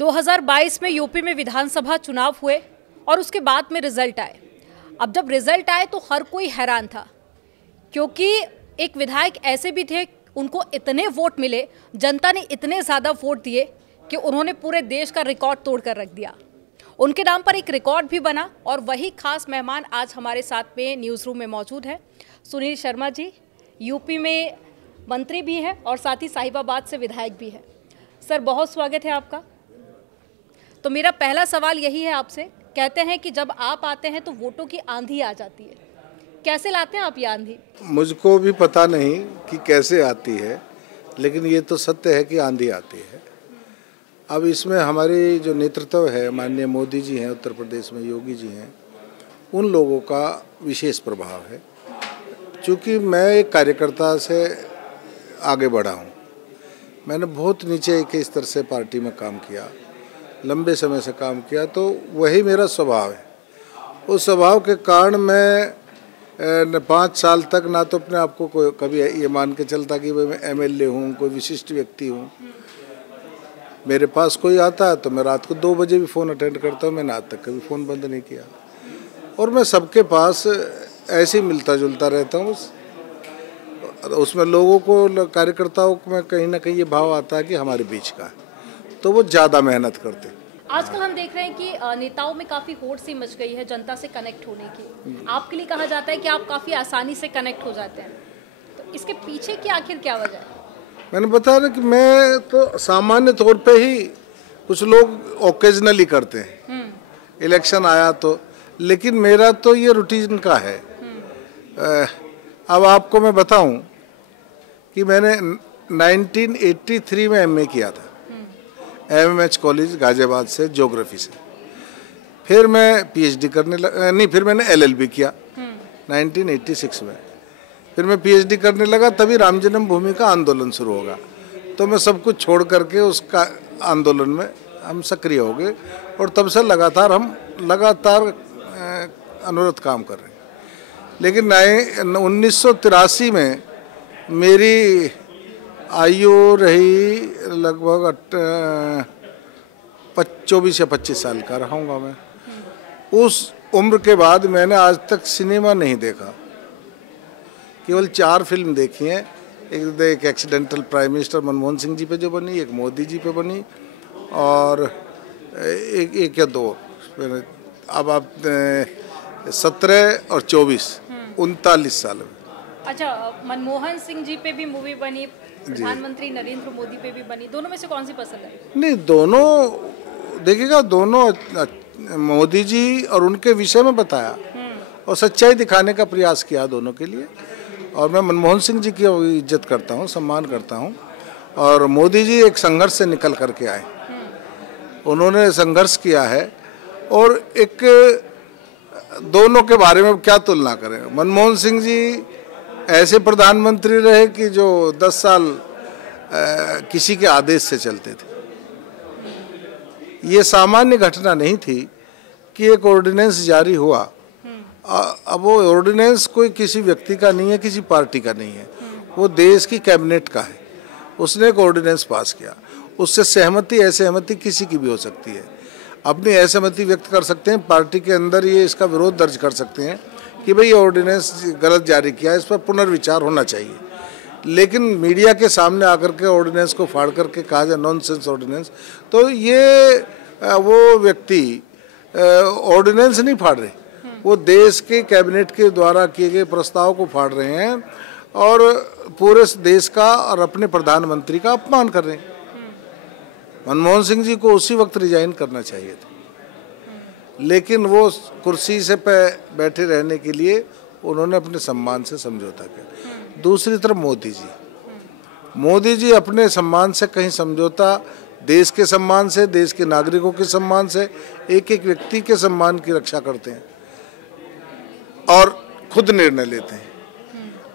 2022 में यूपी में विधानसभा चुनाव हुए और उसके बाद में रिजल्ट आए। अब जब रिजल्ट आए तो हर कोई हैरान था, क्योंकि एक विधायक ऐसे भी थे, उनको इतने वोट मिले, जनता ने इतने ज़्यादा वोट दिए कि उन्होंने पूरे देश का रिकॉर्ड तोड़ कर रख दिया। उनके नाम पर एक रिकॉर्ड भी बना और वही खास मेहमान आज हमारे साथ में न्यूज़ रूम में मौजूद है। सुनील शर्मा जी यूपी में मंत्री भी हैं और साथ ही साहिबाबाद से विधायक भी हैं। सर, बहुत स्वागत है आपका। तो मेरा पहला सवाल यही है आपसे, कहते हैं कि जब आप आते हैं तो वोटों की आंधी आ जाती है, कैसे लाते हैं आप ये आंधी? मुझको भी पता नहीं कि कैसे आती है, लेकिन ये तो सत्य है कि आंधी आती है। अब इसमें हमारी जो नेतृत्व है, माननीय मोदी जी हैं, उत्तर प्रदेश में योगी जी हैं, उन लोगों का विशेष प्रभाव है। चूँकि मैं एक कार्यकर्ता से आगे बढ़ा हूँ, मैंने बहुत नीचे के स्तर से पार्टी में काम किया, लंबे समय से काम किया, तो वही मेरा स्वभाव है। उस स्वभाव के कारण मैं 5 साल तक ना तो अपने आप को कभी ये मान के चलता कि मैं एमएलए हूँ, कोई विशिष्ट व्यक्ति हूँ। मेरे पास कोई आता है तो मैं रात को 2 बजे भी फ़ोन अटेंड करता हूँ। मैंने आज तक कभी फ़ोन बंद नहीं किया और मैं सबके पास ऐसे ही मिलता जुलता रहता हूँ। उसमें लोगों को, कार्यकर्ताओं को में कहीं ना कहीं ये भाव आता है कि हमारे बीच का है, तो वो ज़्यादा मेहनत करते हैं। आजकल हम देख रहे हैं कि नेताओं में काफ़ी होड़ सी मच गई है जनता से कनेक्ट होने की। आपके लिए कहा जाता है कि आप काफ़ी आसानी से कनेक्ट हो जाते हैं, तो इसके पीछे की आखिर क्या वजह है? मैंने बताया ना कि मैं तो सामान्य तौर पे ही, कुछ लोग ओकेजनली करते हैं, इलेक्शन आया तो, लेकिन मेरा तो ये रूटीन का है। अब आपको मैं बताऊं कि मैंने 1983 में एमए किया था, एमएमएच कॉलेज गाजियाबाद से, ज्योग्राफी से। फिर मैं पीएचडी करने लगा, नहीं, फिर मैंने एलएलबी किया 1986 में। फिर मैं पीएचडी करने लगा, तभी राम जन्मभूमि का आंदोलन शुरू होगा, तो मैं सब कुछ छोड़ करके उसका आंदोलन में हम सक्रिय हो गए और तब से हम लगातार अनुरत काम कर रहे हैं। लेकिन 1983 में मेरी आयु रही लगभग 24 या 25 साल का रहूँगा मैं। उस उम्र के बाद मैंने आज तक सिनेमा नहीं देखा, केवल 4 फिल्म देखी हैं। एक accidental prime minister Manmohan Singh ji पे जो बनी, एक मोदी जी पे बनी, और एक या 2। अब आप 17 और 24, 39 साल में। अच्छा, मनमोहन सिंह जी पे भी मूवी बनी, प्रधानमंत्री नरेंद्र मोदी पे भी बनी, दोनों में से कौन सी पसंद है? नहीं, दोनों देखिएगा, दोनों मोदी जी और उनके विषय में बताया और सच्चाई दिखाने का प्रयास किया दोनों के लिए। और मैं मनमोहन सिंह जी की इज्जत करता हूँ, सम्मान करता हूँ, और मोदी जी एक संघर्ष से निकल करके आए, उन्होंने संघर्ष किया है। और एक दोनों के बारे में क्या तुलना करें। मनमोहन सिंह जी ऐसे प्रधानमंत्री रहे कि जो 10 साल किसी के आदेश से चलते थे। ये सामान्य घटना नहीं थी कि एक ऑर्डिनेंस जारी हुआ। अब वो ऑर्डिनेंस कोई किसी व्यक्ति का नहीं है, किसी पार्टी का नहीं है, वो देश की कैबिनेट का है। उसने एक ऑर्डिनेंस पास किया, उससे सहमति असहमति किसी की भी हो सकती है। अपनी असहमति व्यक्त कर सकते हैं, पार्टी के अंदर ये इसका विरोध दर्ज कर सकते हैं कि भाई ये ऑर्डिनेंस गलत जारी किया है, इस पर पुनर्विचार होना चाहिए। लेकिन मीडिया के सामने आकर के ऑर्डिनेंस को फाड़ करके कहा जाए नॉनसेंस ऑर्डिनेंस, तो ये वो व्यक्ति ऑर्डिनेंस नहीं फाड़ रहे, वो देश के कैबिनेट के द्वारा किए गए प्रस्ताव को फाड़ रहे हैं और पूरे देश का और अपने प्रधानमंत्री का अपमान कर रहे हैं। मनमोहन सिंह जी को उसी वक्त रिजाइन करना चाहिए था, लेकिन वो कुर्सी से पे बैठे रहने के लिए उन्होंने अपने सम्मान से समझौता किया। दूसरी तरफ मोदी जी अपने सम्मान से कहीं समझौता, देश के सम्मान से, देश के नागरिकों के सम्मान से, एक एक व्यक्ति के सम्मान की रक्षा करते हैं और खुद निर्णय लेते हैं,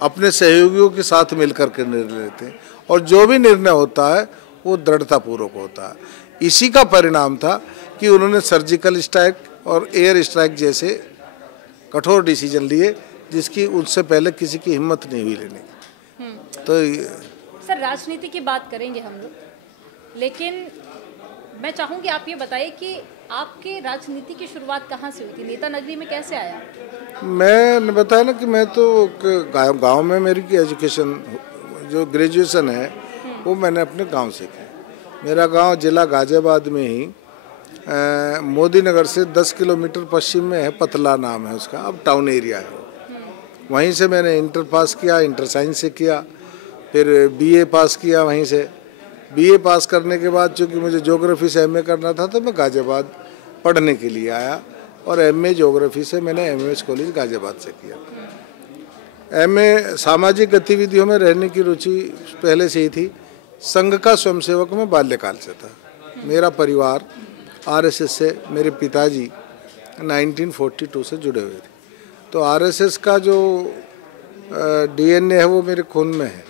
अपने सहयोगियों के साथ मिलकर के निर्णय लेते हैं, और जो भी निर्णय होता है वो दृढ़तापूर्वक होता है। इसी का परिणाम था कि उन्होंने सर्जिकल स्ट्राइक और एयर स्ट्राइक जैसे कठोर डिसीजन लिए, जिसकी उनसे पहले किसी की हिम्मत नहीं हुई लेने की। तो सर, राजनीति की बात करेंगे हम लोग, लेकिन मैं चाहूँगी आप ये बताइए कि आपके राजनीति की शुरुआत कहाँ से हुई थी, नेता नगरी में कैसे आया? मैंने बताया ना कि मैं तो गांव में मेरी की एजुकेशन जो ग्रेजुएशन है वो मैंने अपने गांव से की। मेरा गांव जिला गाजियाबाद में ही मोदी नगर से 10 किलोमीटर पश्चिम में है, पतला नाम है उसका, अब टाउन एरिया है। वहीं से मैंने इंटर पास किया, इंटर साइंस से किया, फिर बीए पास किया वहीं से। बीए पास करने के बाद चूँकि मुझे ज्योग्राफी से एमए करना था तो मैं गाजियाबाद पढ़ने के लिए आया और एमए ज्योग्राफी से मैंने एमएस कॉलेज गाजियाबाद से किया। एमए सामाजिक गतिविधियों में रहने की रुचि पहले से ही थी। संघ का स्वयंसेवक मैं बाल्यकाल से था। मेरा परिवार आरएसएस से, मेरे पिताजी 1942 से जुड़े हुए थे, तो आरएसएस का जो डीएनए है वो मेरे खून में है,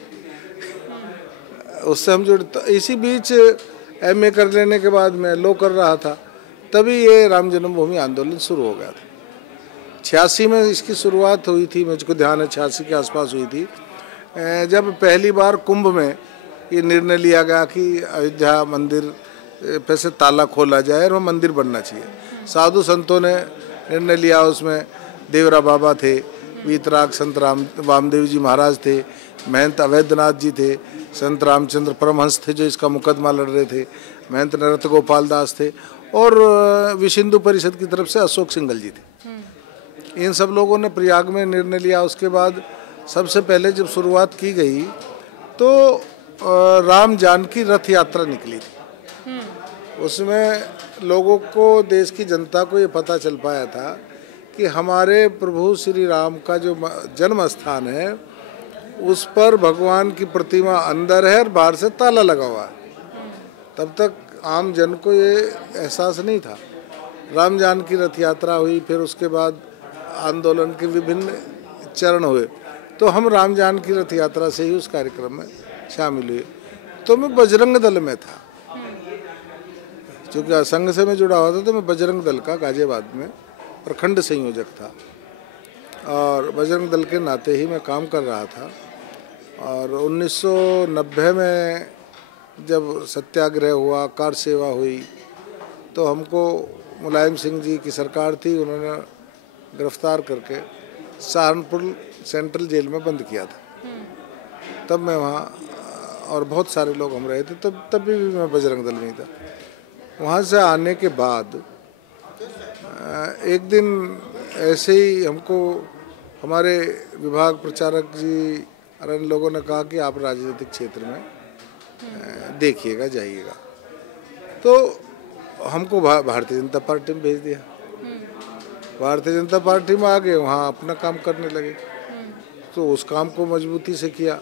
उससे हम जुड़े। इसी बीच एमए कर लेने के बाद मैं लॉ कर रहा था, तभी ये राम जन्मभूमि आंदोलन शुरू हो गया था। 86 में इसकी शुरुआत हुई थी, मुझको ध्यान है 86 के आसपास हुई थी, जब पहली बार कुंभ में ये निर्णय लिया गया कि अयोध्या मंदिर पे से ताला खोला जाए और वो मंदिर बनना चाहिए। साधु संतों ने निर्णय लिया, उसमें देवरा बाबा थे, वीतराग संत वामदेव जी महाराज थे, महंत अवैधनाथ जी थे, संत रामचंद्र परमहंस थे जो इसका मुकदमा लड़ रहे थे, महंत नरत गोपाल दास थे, और विश्व हिंदू परिषद की तरफ से अशोक सिंघल जी थे। इन सब लोगों ने प्रयाग में निर्णय लिया। उसके बाद सबसे पहले जब शुरुआत की गई तो राम जानकी रथ यात्रा निकली थी। उसमें लोगों को, देश की जनता को ये पता चल पाया था कि हमारे प्रभु श्री राम का जो जन्म स्थान है उस पर भगवान की प्रतिमा अंदर है और बाहर से ताला लगा हुआ है। तब तक आम जन को ये एहसास नहीं था। राम जानकी रथ यात्रा हुई, फिर उसके बाद आंदोलन के विभिन्न चरण हुए, तो हम राम जानकी रथ यात्रा से ही उस कार्यक्रम में शामिल हुए। तो मैं बजरंग दल में था, क्योंकि संघ से मैं जुड़ा हुआ था, तो मैं बजरंग दल का गाजियाबाद में प्रखंड संयोजक था और बजरंग दल के नाते ही मैं काम कर रहा था। और 1990 में जब सत्याग्रह हुआ, कार सेवा हुई, तो हमको मुलायम सिंह जी की सरकार थी, उन्होंने गिरफ्तार करके सहारनपुर सेंट्रल जेल में बंद किया था। तब मैं वहाँ, और बहुत सारे लोग हम रहे थे, तब भी मैं बजरंग दल में ही था। वहाँ से आने के बाद एक दिन ऐसे ही हमको हमारे विभाग प्रचारक जी और इन लोगों ने कहा कि आप राजनीतिक क्षेत्र में देखिएगा, जाइएगा। तो हमको भारतीय जनता पार्टी में भेज दिया। भारतीय जनता पार्टी में आ गए, वहाँ अपना काम करने लगे। तो उस काम को मजबूती से किया,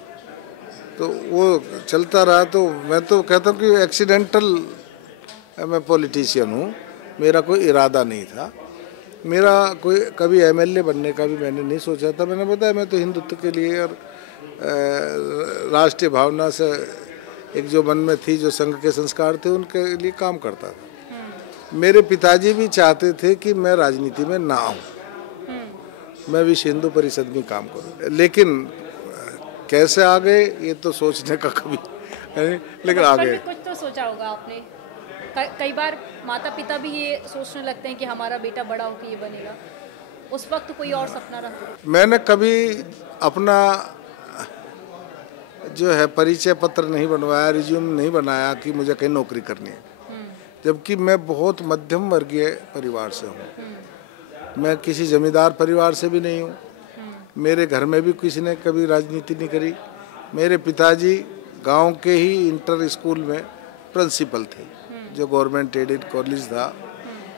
तो वो चलता रहा। तो मैं तो कहता हूँ कि एक्सीडेंटल मैं पॉलिटिशियन हूँ, मेरा कोई इरादा नहीं था। मेरा कोई कभी एमएलए बनने का भी मैंने नहीं सोचा था। मैंने बताया मैं तो हिंदुत्व के लिए और राष्ट्रीय भावना से एक जो मन में थी, जो संघ के संस्कार थे, उनके लिए काम करता था। मेरे पिताजी भी चाहते थे कि मैं राजनीति में ना आऊँ, मैं विश्व हिंदू परिषद में काम करूँ, लेकिन कैसे आ गए ये तो सोचने का कभी नहीं, लेकिन आ गए। कुछ तो सोचा होगा आपने। कई बार माता पिता भी ये सोचने लगते हैं कि हमारा बेटा बड़ा होकर ये बनेगा। उस वक्त कोई और सपना रहा? मैंने कभी अपना जो है परिचय पत्र नहीं बनवाया, रिज्यूम नहीं बनाया कि मुझे कहीं नौकरी करनी है, जबकि मैं बहुत मध्यम वर्गीय परिवार से हूँ। मैं किसी जमींदार परिवार से भी नहीं हूँ। मेरे घर में भी किसी ने कभी राजनीति नहीं करी। मेरे पिताजी गांव के ही इंटर स्कूल में प्रिंसिपल थे, जो गवर्नमेंट एडेड कॉलेज था,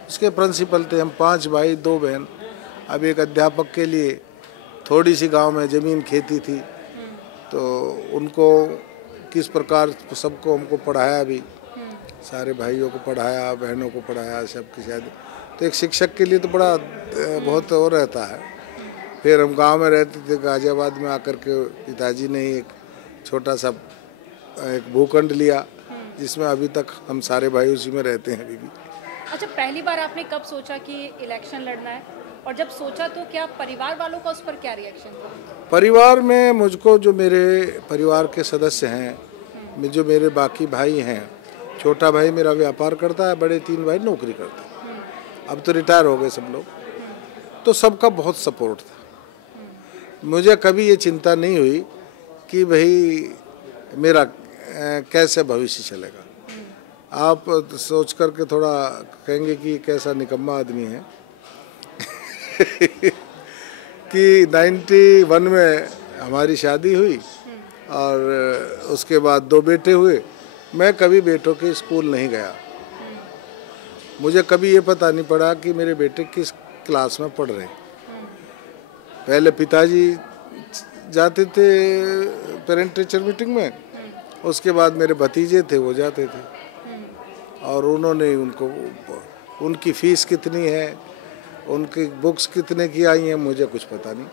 उसके प्रिंसिपल थे। हम 5 भाई 2 बहन। अब एक अध्यापक के लिए थोड़ी सी गांव में ज़मीन खेती थी, तो उनको किस प्रकार सबको हमको पढ़ाया, भी सारे भाइयों को पढ़ाया, बहनों को पढ़ाया, सबकी शादी। तो एक शिक्षक के लिए तो बड़ा बहुत और रहता है। फिर हम गांव में रहते थे, गाजियाबाद में आकर के पिताजी ने एक छोटा सा एक भूखंड लिया, जिसमें अभी तक हम सारे भाई उसी में रहते हैं अभी भी। अच्छा, पहली बार आपने कब सोचा कि इलेक्शन लड़ना है, और जब सोचा तो क्या परिवार वालों का उस पर क्या रिएक्शन था? परिवार में मुझको, जो मेरे परिवार के सदस्य हैं, जो मेरे बाकी भाई हैं, छोटा भाई मेरा व्यापार करता है, बड़े 3 भाई नौकरी करते हैं, अब तो रिटायर हो गए सब लोग। तो सबका बहुत सपोर्ट था। मुझे कभी ये चिंता नहीं हुई कि भाई मेरा कैसे भविष्य चलेगा। आप सोच करके थोड़ा कहेंगे कि कैसा निकम्मा आदमी है कि 91 में हमारी शादी हुई और उसके बाद 2 बेटे हुए। मैं कभी बेटों के स्कूल नहीं गया। मुझे कभी ये पता नहीं पड़ा कि मेरे बेटे किस क्लास में पढ़ रहे हैं। पहले पिताजी जाते थे पेरेंट टीचर मीटिंग में, उसके बाद मेरे भतीजे थे वो जाते थे, और उन्होंने उनकी फ़ीस कितनी है, उनकी बुक्स कितने की आई हैं, मुझे कुछ पता नहीं।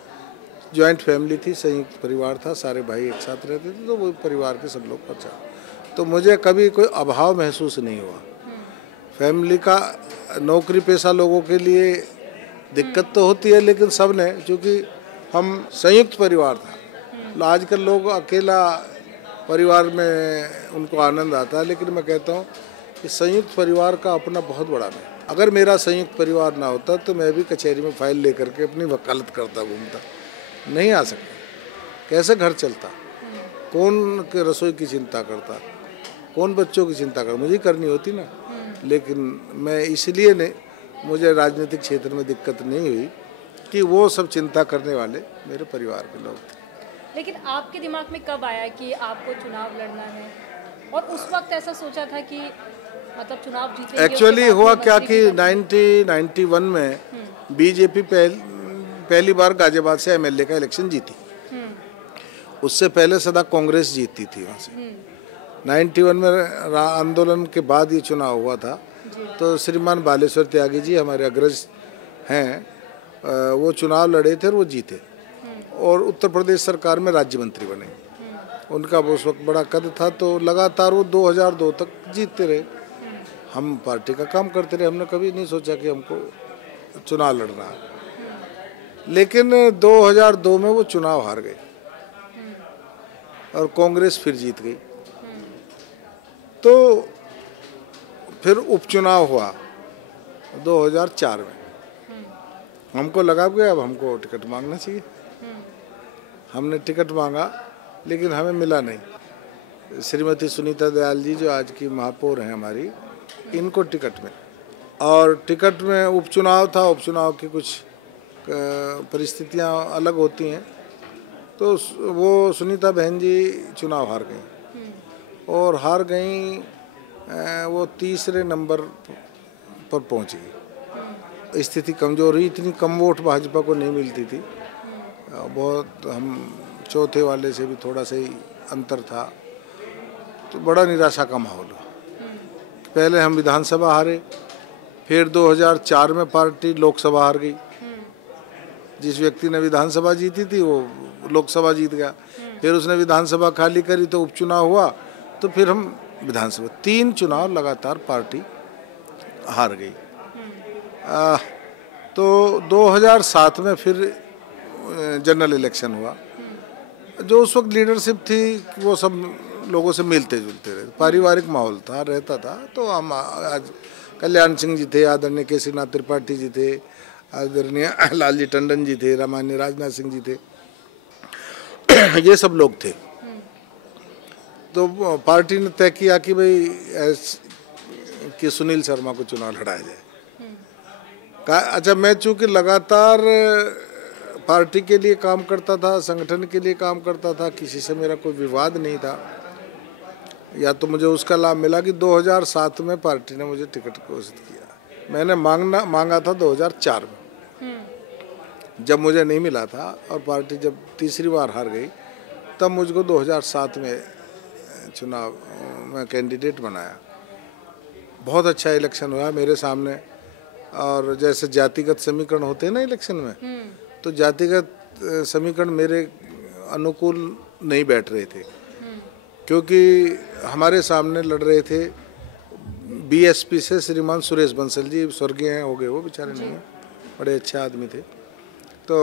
जॉइंट फैमिली थी, संयुक्त परिवार था, सारे भाई एक साथ रहते थे, तो वो परिवार के सब लोग पहुँचा। तो मुझे कभी कोई अभाव महसूस नहीं हुआ। फैमिली का नौकरी पेशा लोगों के लिए दिक्कत तो होती है, लेकिन सब ने, चूँकि हम संयुक्त परिवार था। आजकल लोग अकेला परिवार में उनको आनंद आता है, लेकिन मैं कहता हूँ कि संयुक्त परिवार का अपना बहुत बड़ा है। अगर मेरा संयुक्त परिवार ना होता तो मैं भी कचहरी में फाइल लेकर के अपनी वकालत करता घूमता, नहीं आ सकता। कैसे घर चलता, कौन के रसोई की चिंता करता, कौन बच्चों की चिंता करता, मुझे करनी होती ना। लेकिन मैं इसलिए नहीं, मुझे राजनीतिक क्षेत्र में दिक्कत नहीं हुई कि वो सब चिंता करने वाले मेरे परिवार के लोग थे। लेकिन आपके दिमाग में कब आया कि आपको चुनाव लड़ना है, और उस वक्त ऐसा सोचा था कि मतलब चुनाव जीतेंगे? एक्चुअली हुआ क्या कि 1991 में बीजेपी पहली बार गाजियाबाद से एमएलए का इलेक्शन जीती। उससे पहले सदा कांग्रेस जीतती थी वहाँ से। 91 में आंदोलन के बाद ये चुनाव हुआ था। तो श्रीमान बालेश्वर त्यागी जी हमारे अग्रज हैं, वो चुनाव लड़े थे और वो जीते, और उत्तर प्रदेश सरकार में राज्य मंत्री बने। उनका उस वक्त बड़ा कद था, तो लगातार वो 2002 तक जीतते रहे। हम पार्टी का काम करते रहे, हमने कभी नहीं सोचा कि हमको चुनाव लड़ना है। लेकिन 2002 में वो चुनाव हार गए और कांग्रेस फिर जीत गई। तो फिर उपचुनाव हुआ 2004 में। हमको लगा कि अब हमको टिकट मांगना चाहिए। हमने टिकट मांगा, लेकिन हमें मिला नहीं। श्रीमती सुनीता दयाल जी जो आज की महापौर हैं हमारी, इनको टिकट मिला, और टिकट में उपचुनाव था। उपचुनाव की कुछ परिस्थितियां अलग होती हैं, तो वो सुनीता बहन जी चुनाव हार गई, और हार गई, वो तीसरे नंबर पर पहुंच गई। स्थिति कमजोर हुई, इतनी कम वोट भाजपा को नहीं मिलती थी, बहुत, हम चौथे वाले से भी थोड़ा सा ही अंतर था। तो बड़ा निराशा का माहौल हुआ। पहले हम विधानसभा हारे, फिर 2004 में पार्टी लोकसभा हार गई। जिस व्यक्ति ने विधानसभा जीती थी वो लोकसभा जीत गया। फिर उसने विधानसभा खाली करी तो उपचुनाव हुआ, तो फिर हम विधानसभा, 3 चुनाव लगातार पार्टी हार गई। तो 2007 में फिर जनरल इलेक्शन हुआ। जो उस वक्त लीडरशिप थी वो सब लोगों से मिलते जुलते रहे, पारिवारिक माहौल था, रहता था। तो हम आज कल्याण सिंह जी थे, आदरणीय केसरीनाथ त्रिपाठी जी थे, आदरणीय लालजी टंडन जी थे, रामान्य राजनाथ सिंह जी थे, ये सब लोग थे। तो पार्टी ने तय किया कि भाई कि सुनील शर्मा को चुनाव लड़ाया जाए। अच्छा, मैं चूँकि लगातार पार्टी के लिए काम करता था, संगठन के लिए काम करता था, किसी से मेरा कोई विवाद नहीं था, या तो मुझे उसका लाभ मिला कि 2007 में पार्टी ने मुझे टिकट घोषित किया। मैंने मांगा था 2004 में, जब मुझे नहीं मिला था, और पार्टी जब तीसरी बार हार गई, तब मुझको 2007 में चुनाव में कैंडिडेट बनाया। बहुत अच्छा इलेक्शन हुआ मेरे सामने। और जैसे जातिगत समीकरण होते हैं ना इलेक्शन में, तो जातिगत समीकरण मेरे अनुकूल नहीं बैठ रहे थे, क्योंकि हमारे सामने लड़ रहे थे बीएसपी से श्रीमान सुरेश बंसल जी, स्वर्गीय हैं, हो गए वो, बेचारे नहीं हैं, बड़े अच्छे आदमी थे। तो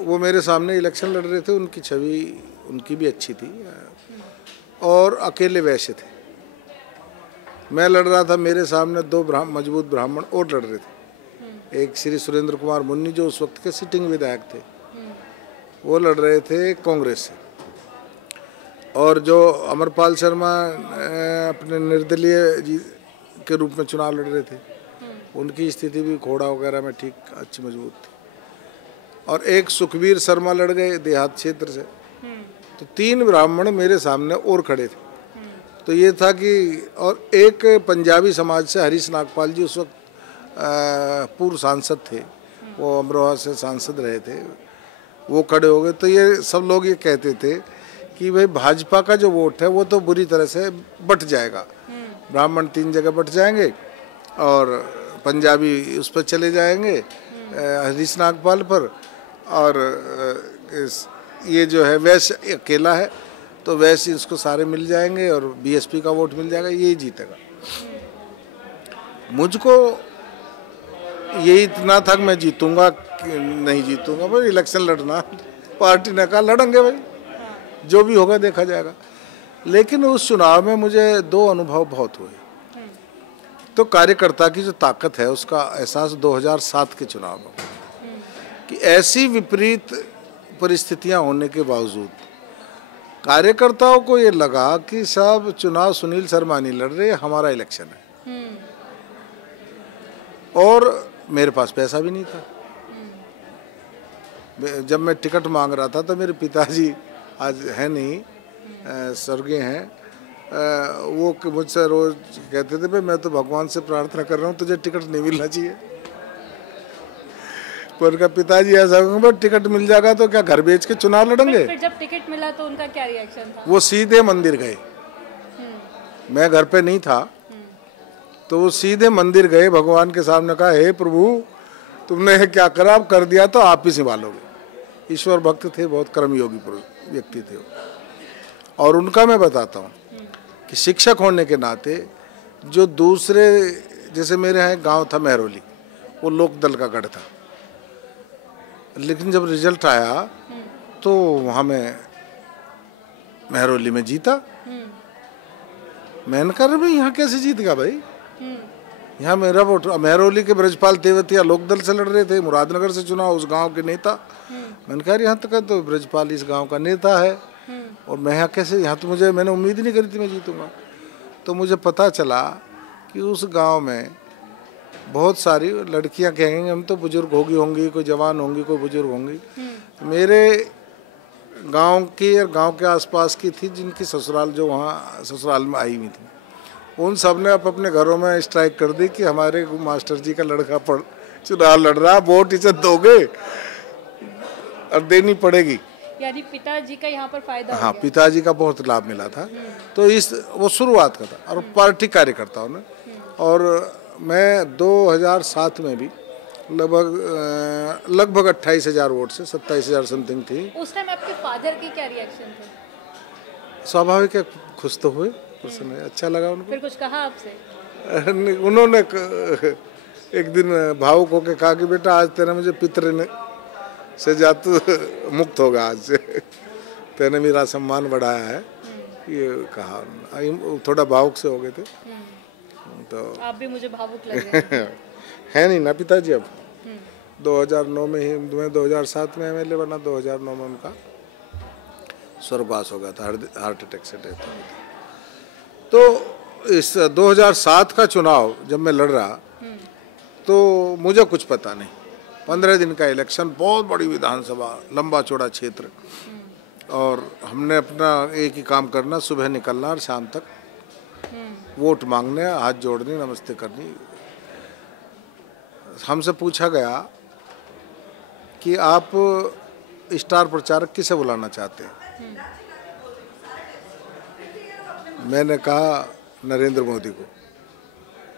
वो मेरे सामने इलेक्शन लड़ रहे थे, उनकी छवि उनकी भी अच्छी थी, और अकेले वैसे थे। मैं लड़ रहा था, मेरे सामने दो मजबूत ब्राह्मण और लड़ रहे थे। एक श्री सुरेंद्र कुमार मुन्नी जो उस वक्त के सिटिंग विधायक थे, वो लड़ रहे थे कांग्रेस से, और जो अमरपाल शर्मा अपने निर्दलीय के रूप में चुनाव लड़ रहे थे, उनकी स्थिति भी घोड़ा वगैरह में ठीक अच्छी मजबूत थी। और एक सुखबीर शर्मा लड़ गए देहात क्षेत्र से। तो 3 ब्राह्मण मेरे सामने और खड़े थे। तो ये था कि, और एक पंजाबी समाज से हरीश नागपाल जी उस वक्त पूर्व सांसद थे, वो अमरोहा से सांसद रहे थे, वो खड़े हो गए। तो ये सब लोग ये कहते थे कि भाई भाजपा का जो वोट है वो तो बुरी तरह से बट जाएगा, ब्राह्मण 3 जगह बट जाएंगे और पंजाबी उस पर चले जाएंगे हरीश नागपाल पर, और ये जो है वैश्य अकेला है तो वैसे इसको सारे मिल जाएंगे और बीएसपी का वोट मिल जाएगा, यही जीतेगा। मुझको यही इतना था कि मैं जीतूंगा कि नहीं जीतूंगा, भाई इलेक्शन लड़ना, पार्टी ने कहा लड़ेंगे भाई, जो भी होगा देखा जाएगा। लेकिन उस चुनाव में मुझे 2 अनुभव बहुत हुए। तो कार्यकर्ता की जो ताकत है उसका एहसास 2007 के चुनाव में, कि ऐसी विपरीत परिस्थितियां होने के बावजूद कार्यकर्ताओं को ये लगा कि साहब चुनाव सुनील शर्मा नहीं लड़ रहे, हमारा इलेक्शन है। और मेरे पास पैसा भी नहीं था। जब मैं टिकट मांग रहा था तो मेरे पिताजी आज है नहीं, स्वर्गीय हैं, वो मुझसे रोज कहते थे भाई मैं तो भगवान से प्रार्थना कर रहा हूँ तुझे टिकट नहीं मिलना चाहिए। पर उनका पिताजी ऐसा कहूँगा टिकट मिल जाएगा तो क्या घर बेच के चुनाव लड़ेंगे। फिर जब टिकट मिला तो उनका क्या रिएक्शन था? वो सीधे मंदिर गए, मैं घर पे नहीं था, तो वो सीधे मंदिर गए, भगवान के सामने कहा हे प्रभु तुमने क्या करा, अब कर दिया तो आप ही संभालोगे। ईश्वर भक्त थे, बहुत कर्मयोगी व्यक्ति थे। और उनका मैं बताता हूँ कि शिक्षक होने के नाते जो दूसरे, जैसे मेरे यहाँ गांव था महरौली, वो लोकदल का गढ़ था, लेकिन जब रिजल्ट आया तो वहाँ मैं महरौली में जीता। मैंने कहा भाई यहाँ कैसे जीत गया भाई, यहाँ मेरा वोट। महरौली के ब्रजपाल तेवतिया लोकदल से लड़ रहे थे, मुरादनगर से चुना उस गांव के नेता। मैंने कहा यहाँ तक तो ब्रजपाल इस गांव का नेता है और मैं यहाँ कैसे, यहाँ तो मैंने उम्मीद ही नहीं करी थी मैं जीतूंगा। तो मुझे पता चला कि उस गांव में बहुत सारी लड़कियां कहेंगे हम तो बुजुर्ग होंगी, कोई जवान होंगी, कोई बुजुर्ग होंगी। मेरे गांव की और गांव के आसपास की थी जिनकी ससुराल जो वहाँ ससुराल में आई हुई थी, उन सब ने अपने घरों में स्ट्राइक कर दी कि हमारे मास्टर जी का लड़का चुनाव लड़ रहा, वोट इसे दोगे और देनी पड़ेगी। यानी पिताजी का यहाँ पर फायदा हो हाँ, गया। पिताजी का बहुत लाभ मिला था। तो वो शुरुआत का था और पार्टी कार्यकर्ताओं ने। और मैं 2007 में भी लगभग 28,000 वोट से 27,000 समथिंग थी। उस टाइम आपके फादर की क्या रिएक्शन थे? स्वाभाविक है, खुश तो हुए, प्रसन्न है, अच्छा लगा उनको। फिर कुछ कहा आपसे? उन्होंने एक दिन भावुक होकर कहा कि बेटा आज तेरा मुझे पितर ने से जातु मुक्त होगा, आज से तेने मेरा सम्मान बढ़ाया है, ये कहा। थोड़ा भावुक से हो गए थे। तो आप भी मुझे भावुक लग रहे हैं। है नहीं ना पिताजी अब। 2009 में ही, मैं 2007 में एमएलए बना, 2009 में उनका स्वर्गवास हो गया था, हार्ट अटैक से डेथ हो गई थी। तो इस 2007 का चुनाव जब मैं लड़ रहा तो मुझे कुछ पता नहीं, 15 दिन का इलेक्शन, बहुत बड़ी विधानसभा, लंबा चौड़ा क्षेत्र, और हमने अपना एक ही काम करना, सुबह निकलना और शाम तक वोट मांगने, हाथ जोड़ने, नमस्ते करनी। हमसे पूछा गया कि आप स्टार प्रचारक किसे बुलाना चाहते हैं। मैंने कहा नरेंद्र मोदी को।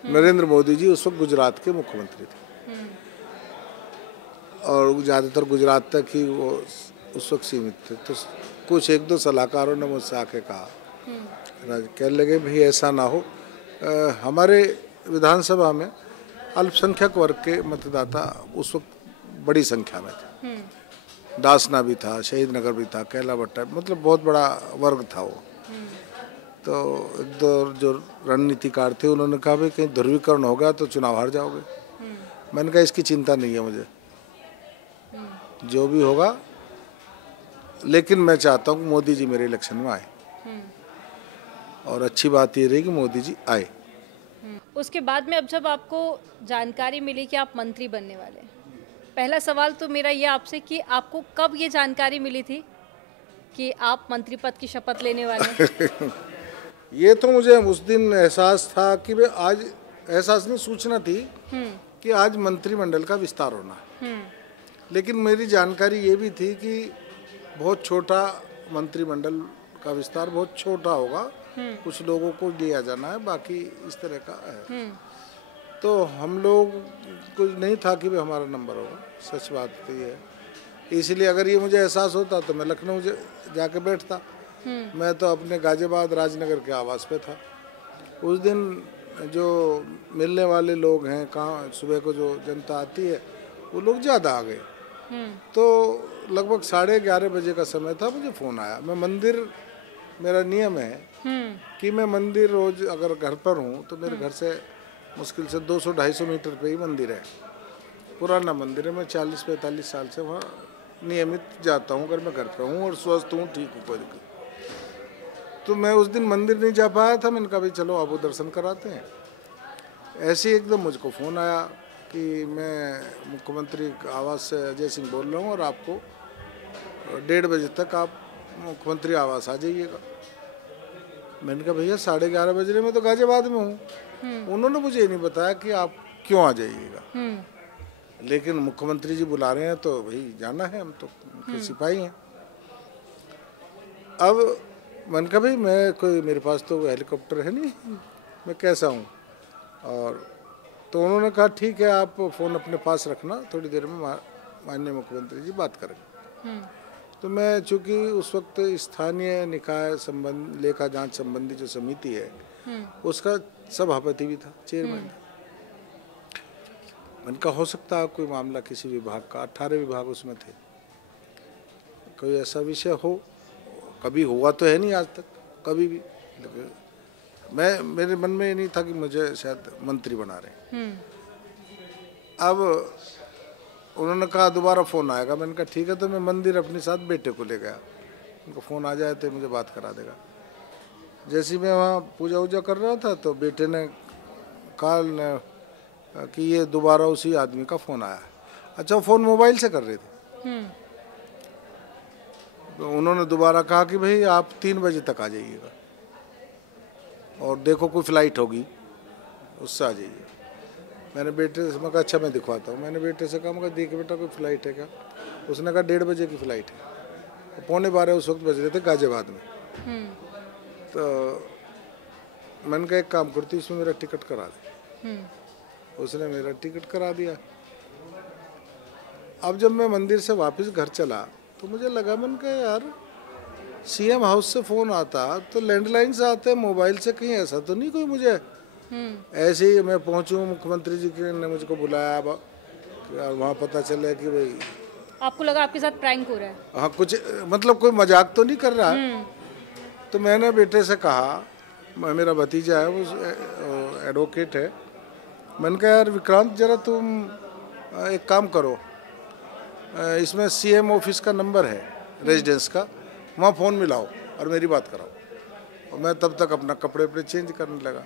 नरेंद्र मोदी जी उस वक्त गुजरात के मुख्यमंत्री थे और ज़्यादातर गुजरात तक ही वो उस वक्त सीमित थे। तो कुछ 1-2 सलाहकारों ने मुझसे आके कहा, कहने लगे भाई ऐसा ना हो, हमारे विधानसभा में अल्पसंख्यक वर्ग के मतदाता उस वक्त बड़ी संख्या में थे। दासना भी था, शहीद नगर भी था, कैला भट्टा, मतलब बहुत बड़ा वर्ग था वो। तो एक दो जो रणनीतिकार थे उन्होंने कहा भाई कहीं ध्रुवीकरण हो गया तो चुनाव हार जाओगे। मैंने कहा इसकी चिंता नहीं है मुझे, जो भी होगा, लेकिन मैं चाहता हूँ मोदी जी मेरे इलेक्शन में आए, और अच्छी बात ये रही कि मोदी जी आए। उसके बाद में अब जब आपको जानकारी मिली कि आप मंत्री बनने वाले हैं, पहला सवाल तो मेरा ये आपसे कि आपको कब ये जानकारी मिली थी कि आप मंत्री पद की शपथ लेने वाले हैं? ये तो मुझे उस दिन एहसास था कि भाई आज, एहसास नहीं, सूचना थी कि आज मंत्रिमंडल का विस्तार होना है। लेकिन मेरी जानकारी ये भी थी कि बहुत छोटा मंत्रिमंडल का विस्तार, बहुत छोटा होगा, कुछ लोगों को लिया जाना है, बाकी इस तरह का है। तो हम लोग को नहीं था कि भाई हमारा नंबर होगा, सच बात तो ये है। इसलिए अगर ये मुझे एहसास होता तो मैं लखनऊ जाके बैठता। मैं तो अपने गाजियाबाद राजनगर के आवास पे था। उस दिन जो मिलने वाले लोग हैं, कहाँ सुबह को जो जनता आती है, वो लोग ज़्यादा आ गए। तो लगभग 11:30 बजे का समय था, मुझे फ़ोन आया। मैं मंदिर, मेरा नियम है कि मैं मंदिर रोज़ अगर घर पर हूँ तो मेरे घर से मुश्किल से 200-250 मीटर पे ही मंदिर है, पुराना मंदिर है। मैं 40-45 साल से वहाँ नियमित जाता हूँ अगर मैं घर पर हूँ और स्वस्थ हूँ, ठीक हूँ, कोई दिक्कत। तो मैं उस दिन मंदिर नहीं जा पाया था। मैंने कहा भाई चलो आपको दर्शन कराते हैं। ऐसे ही एकदम मुझको फ़ोन आया कि मैं मुख्यमंत्री आवास से अजय सिंह बोल रहा हूँ और आपको 1:30 बजे तक आप मुख्यमंत्री आवास आ जाइएगा। मैंने कहा भैया 11:30 बज रहे, मैं तो गाजियाबाद में हूँ। उन्होंने मुझे ये नहीं बताया कि आप क्यों आ जाइएगा, लेकिन मुख्यमंत्री जी बुला रहे हैं तो भाई जाना है, हम तो उनके सिपाही हैं। अब मैंने कहा भाई मैं कोई, मेरे पास तो हेलीकॉप्टर है नहीं, मैं कैसा हूँ। और तो उन्होंने कहा ठीक है, आप फ़ोन अपने पास रखना, थोड़ी देर में माननीय मुख्यमंत्री जी बात करेंगे। तो मैं चूँकि उस वक्त स्थानीय निकाय संबंध लेखा जांच संबंधी जो समिति है उसका सभापति भी था, चेयरमैन। मैंने कहा हो सकता है कोई मामला किसी विभाग का, 18 विभाग उसमें थे, कोई ऐसा विषय हो। कभी हुआ तो है नहीं आज तक, कभी भी। मेरे मन में ये नहीं था कि मुझे शायद मंत्री बना रहे। अब उन्होंने कहा दोबारा फ़ोन आएगा। मैंने कहा ठीक है। तो मैं मंदिर अपने साथ बेटे को ले गया, उनको फ़ोन आ जाए तो मुझे बात करा देगा। जैसे ही मैं वहाँ पूजा वूजा कर रहा था तो बेटे ने कहा कि ये दोबारा उसी आदमी का फ़ोन आया। अच्छा, फ़ोन मोबाइल से कर रहे थे। तो उन्होंने दोबारा कहा कि भाई आप 3 बजे तक आ जाइएगा और देखो कोई फ़्लाइट होगी उससे आ जाइए। मैंने बेटे से कहा अच्छा मैं दिखवाता हूँ। मैंने बेटे से कहा, मैं देख बेटा कोई फ़्लाइट है क्या? उसने कहा 1:30 बजे की फ़्लाइट है। 11:45 उस वक्त बज रहे थे गाजियाबाद में। तो मैंने कहा एक काम करती, इसमें मेरा टिकट करा दे। उसने मेरा टिकट करा दिया। अब जब मैं मंदिर से वापस घर चला तो मुझे लगा, मैंने कहा यार सीएम हाउस से फ़ोन आता तो लैंडलाइन से आते, मोबाइल से कहीं ऐसा तो नहीं कोई मुझे ऐसे ही मैं पहुंचूं, मुख्यमंत्री जी ने मुझको बुलाया और वहाँ पता चला कि भाई आपको लगा आपके साथ प्रैंक हो रहा है। हाँ, कुछ मतलब कोई मजाक तो नहीं कर रहा है। तो मैंने बेटे से कहा, मेरा भतीजा है, वो एडवोकेट है, मैंने कहा यार विक्रांत जरा तुम एक काम करो, इसमें सीएम ऑफिस का नंबर है रेजिडेंस का, वहाँ फ़ोन मिलाओ और मेरी बात कराओ। और मैं तब तक अपना कपड़े वपड़े चेंज करने लगा।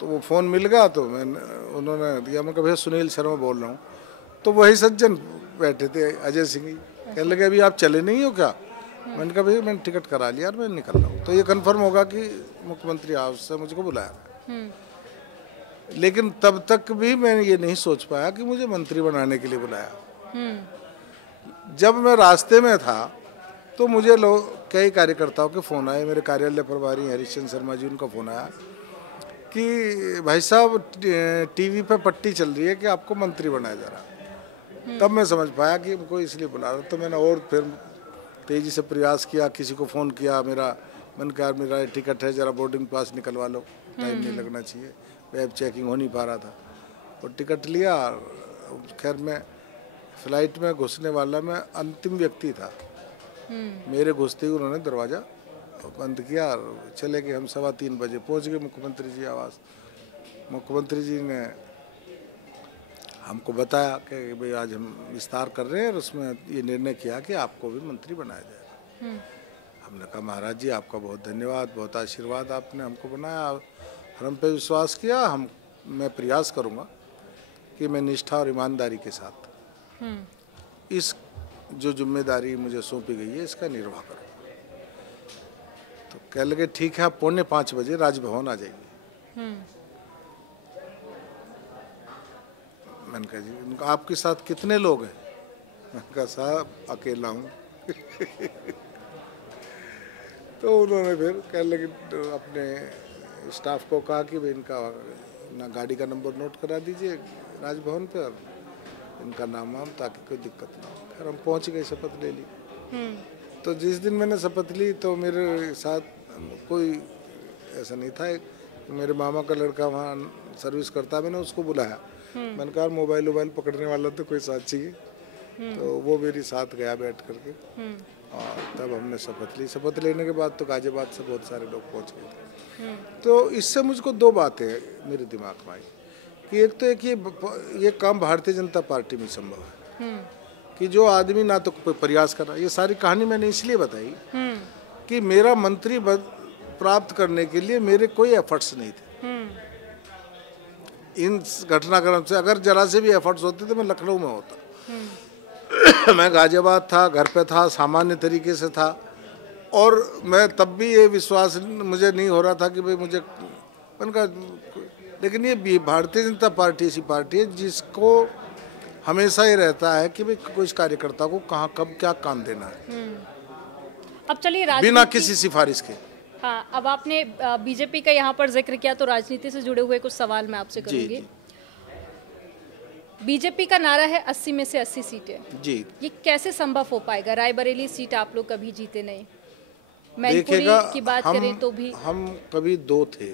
तो वो फ़ोन मिल गया तो उन्होंने दिया। मैं कहा भैया सुनील शर्मा बोल रहा हूँ। तो वही सज्जन बैठे थे, अजय सिंह, कहने लगे अभी आप चले नहीं हो क्या? मैंने कहा भैया मैंने टिकट करा लिया और मैं निकल रहा हूँ। तो ये कन्फर्म होगा कि मुख्यमंत्री हाउस से मुझको बुलाया। लेकिन तब तक भी मैं ये नहीं सोच पाया कि मुझे मंत्री बनाने के लिए बुलाया। जब मैं रास्ते में था तो मुझे कई कार्यकर्ताओं के फ़ोन आए। मेरे कार्यालय प्रभारी हरीशचंद्र शर्मा जी, उनका फ़ोन आया कि भाई साहब टीवी पे पट्टी चल रही है कि आपको मंत्री बनाया जा रहा। तब मैं समझ पाया कि उनको इसलिए बुला रहा। तो मैंने और फिर तेज़ी से प्रयास किया, किसी को फ़ोन किया। मैंने कहा मेरा टिकट है, ज़रा बोर्डिंग पास निकलवा लो, टाइम नहीं लगना चाहिए, वेब चेकिंग हो नहीं पा रहा था। और टिकट लिया। खैर मैं फ्लाइट में घुसने वाला, मैं अंतिम व्यक्ति था। मेरे घुसते ही उन्होंने दरवाज़ा बंद किया और चले गए। हम 3:15 बजे पहुंच गए मुख्यमंत्री जी आवास। मुख्यमंत्री जी ने हमको बताया कि भाई आज हम विस्तार कर रहे हैं और उसमें ये निर्णय किया कि आपको भी मंत्री बनाया जाएगा। हमने कहा महाराज जी आपका बहुत धन्यवाद, बहुत आशीर्वाद, आपने हमको बनाया और हम पे विश्वास किया। मैं प्रयास करूँगा कि मैं निष्ठा और ईमानदारी के साथ इस जो जिम्मेदारी मुझे सौंपी गई है इसका निर्वाह करूँ। तो कह लगे ठीक है, आप 4:45 बजे राजभवन आ जाइए। मैंने कहा जी, उनका आपके साथ कितने लोग हैं? मैंने कहा साहब अकेला हूँ। तो उन्होंने फिर कह लगे अपने स्टाफ को कहा कि भाई इनका ना गाड़ी का नंबर नोट करा दीजिए राजभवन पे और इनका नाम वाम, ताकि कोई दिक्कत ना हो। खैर हम पहुँच गए, शपथ ले ली। तो जिस दिन मैंने शपथ ली तो मेरे साथ कोई ऐसा नहीं था। मेरे मामा का लड़का वहाँ सर्विस करता, मैंने उसको बुलाया। मैंने कहा मोबाइल पकड़ने वाला तो कोई साथ चाहिए। तो वो मेरे साथ गया बैठ करके और तब हमने शपथ ली। शपथ लेने के बाद तो गाजियाबाद से बहुत सारे लोग पहुँच गए थे। तो इससे मुझको 2 बातें मेरे दिमाग में आई कि एक तो ये काम भारतीय जनता पार्टी में संभव है कि जो आदमी ना तो कोई प्रयास कर रहा। ये सारी कहानी मैंने इसलिए बताई कि मेरा मंत्री पद प्राप्त करने के लिए मेरे कोई एफर्ट्स नहीं थे। इन घटनाक्रम से अगर जरा से भी एफर्ट्स होते तो मैं लखनऊ में होता। मैं गाजियाबाद था, घर पे था, सामान्य तरीके से था और मैं तब भी ये विश्वास मुझे नहीं हो रहा था कि भाई मुझे उनका। लेकिन ये भारतीय जनता पार्टी ऐसी पार्टी है जिसको हमेशा ये रहता है कि भाई कुछ कार्यकर्ता को कहाँ कब क्या काम देना है, अब चलिए बिना किसी सिफारिश के। हाँ, अब आपने बीजेपी का यहाँ पर जिक्र किया तो राजनीति से जुड़े हुए कुछ सवाल मैं आपसे करूंगी। बीजेपी का नारा है 80 में से 80 सीटें। जी, ये कैसे संभव हो पाएगा? रायबरेली सीट आप लोग कभी जीते नहीं, मैनपुरी की बात करें तो भी हम कभी 2 थे